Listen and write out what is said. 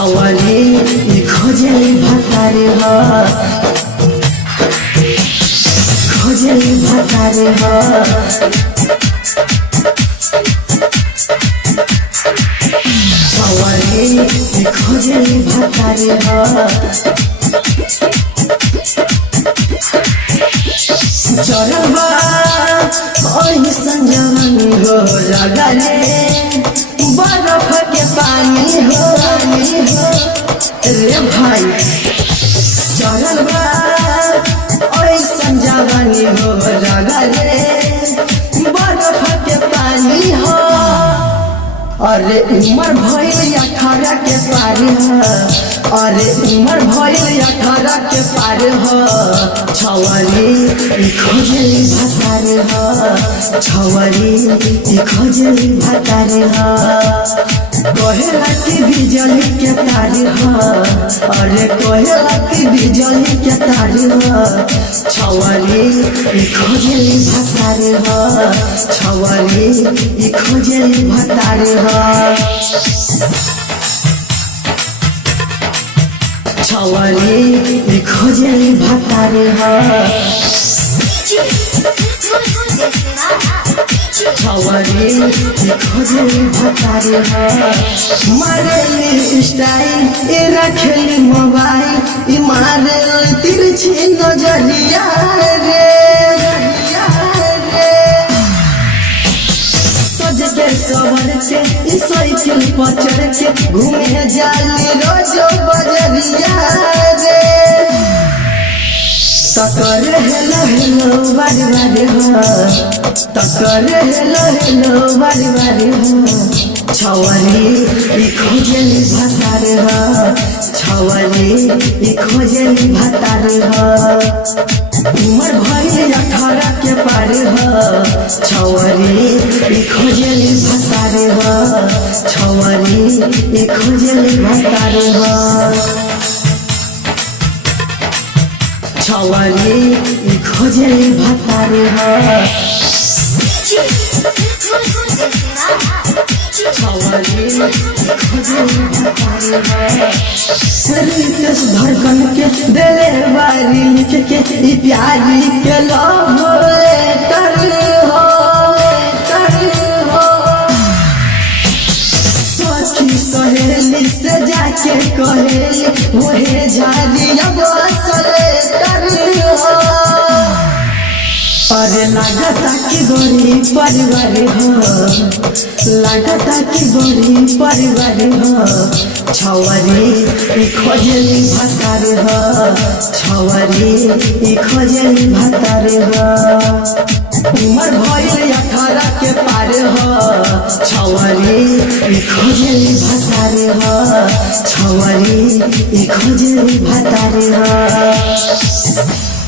छवाली खोजली भतारे हो खोजली भतारे हो छवाली खोजली भतारे हो चरबा संजवानी हो रगले बर्फ के पानी हो रे भाई चरबा संजवानी हो रगले बर्फ के पानी हो अरे उमर भइल 18 के पार हो अरे उमर भइल 18 के पार हो छवाली खोजली भतारे हो छवाली खोजली भतारे हो कहेला कि बिजली के तार हो अरे कहेला कि बिजली के तार हो छवाली खोजली भतारे हो छवाली खोजली भतारे हो छवाली खोजली भतारे हो छवाली खोजली भतारे हो मारेली स्टाइल ए रखेली मोबाइल मारेली तिरछी नजरिया रे सज के सवर के साइकिल पर चढ़ के घूमे जाली रोज बजरिया रे तकर हेलो हेलो बारी बारी हो तकर हेलो हेलो बारी बारी हो छवाली खोजली भतारे हो छवाली खोजली भतारे हो उमर भइल 18 के पार हो छवाली खोजली भतारे हो छवाली खोजली भतारे हो छवाली खोजली भतारे हो छवाली खोजली भतारे हो रितेश धड़कन के दिले बारी लिख के ई प्यारी के लव लेटर हो सखी सहेली से जाके कहेली मोहे जाली अब लेटर हो अरे लागता कि बड़ी परिवार हो लागता कि बड़ी परिवार हो छवाली खोजली भतारे हो छवाली खोजली भतारे हो उमर भइल 18 के पार हो छवाली खोजली भतारे हो छवाली खोजली भतारे हो।